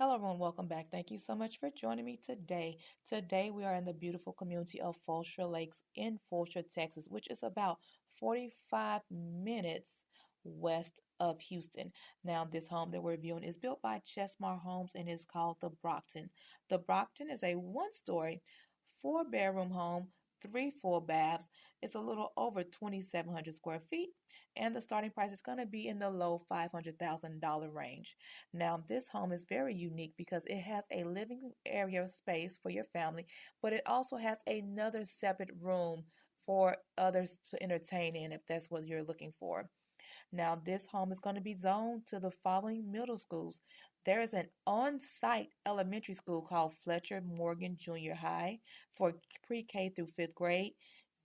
Hello, everyone. Welcome back. Thank you so much for joining me today. Today, we are in the beautiful community of Fulshear Lakes in Fulshear, Texas, which is about 45 minutes west of Houston. Now, this home that we're viewing is built by Chesmar Homes and is called the Brockton. The Brockton is a one-story, four-bedroom home, three full baths. It's a little over 2,700 square feet, and the starting price is going to be in the low $500,000 range. Now, this home is very unique because it has a living area space for your family, but it also has another separate room for others to entertain in if that's what you're looking for. Now, this home is going to be zoned to the following middle schools. There is an on site elementary school called Fletcher Morgan Junior High for pre K through fifth grade,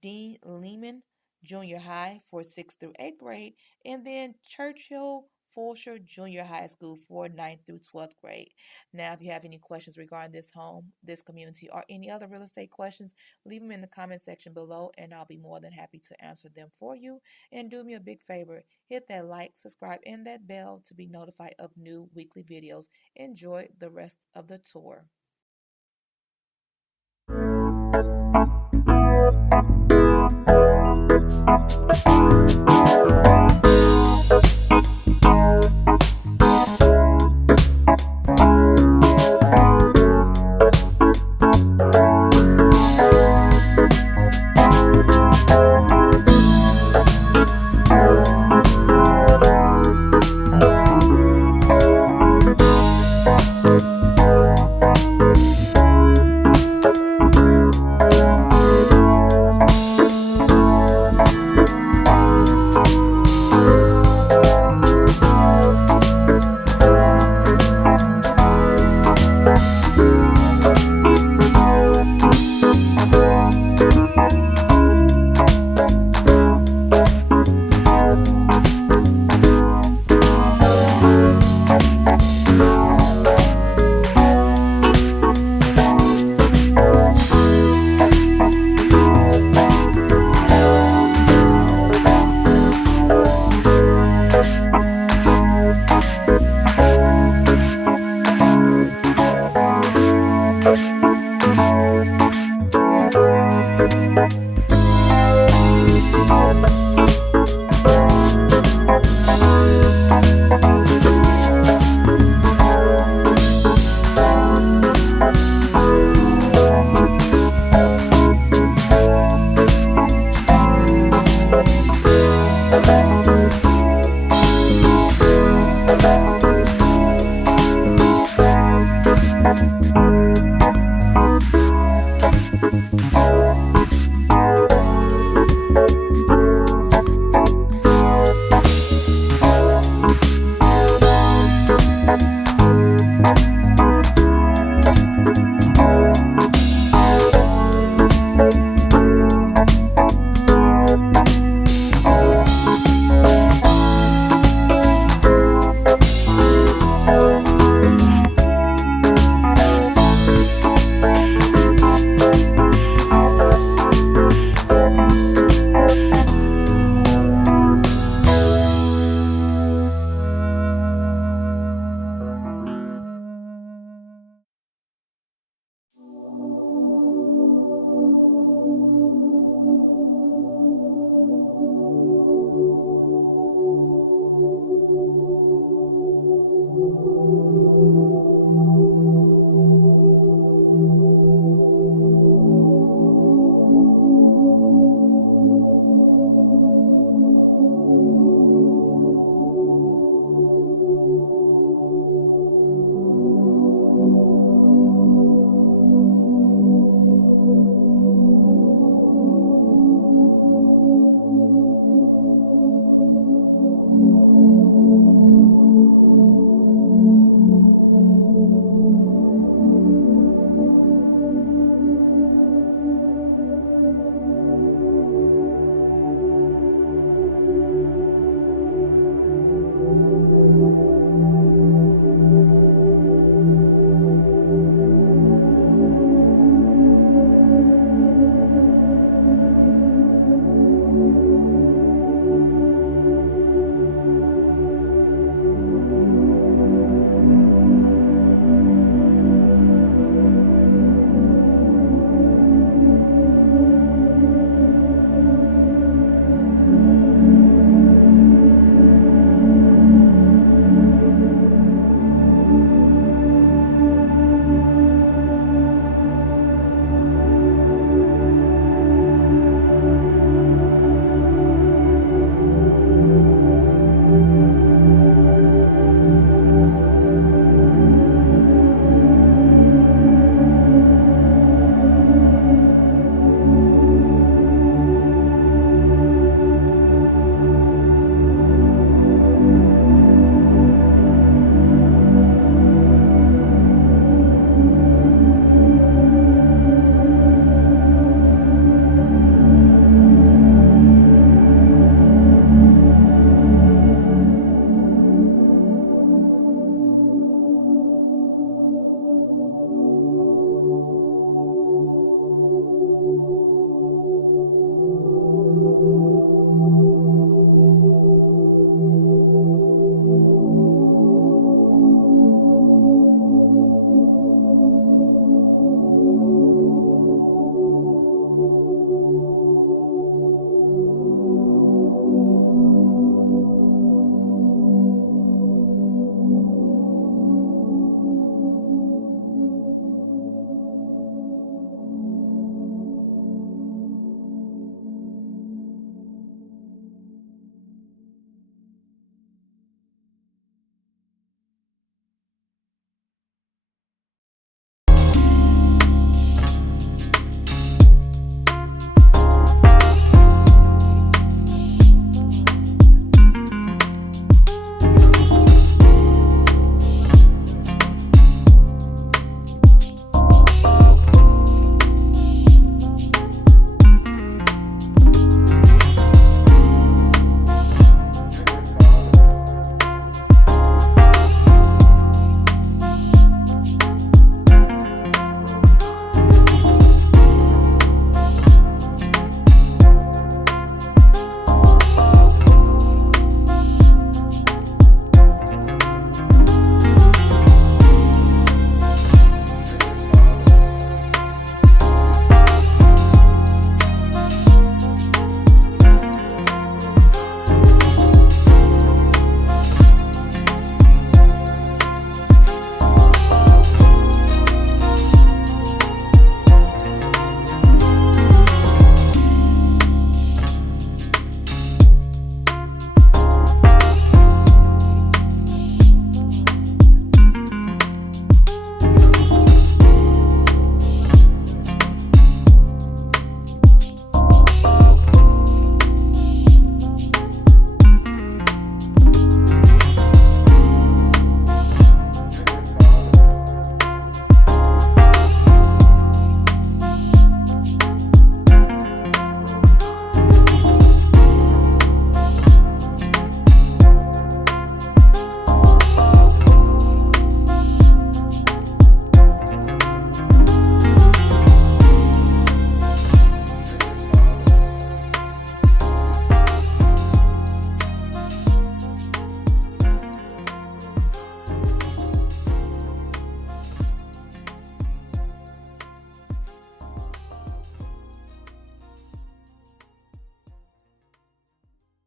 Dean Lehman Junior High for sixth through eighth grade, and then Churchill Fulshear Junior High School for ninth through 12th grade. Now, if you have any questions regarding this home, this community, or any other real estate questions, leave them in the comment section below, and I'll be more than happy to answer them for you. And do me a big favor, hit that like, subscribe, and that bell to be notified of new weekly videos. Enjoy the rest of the tour.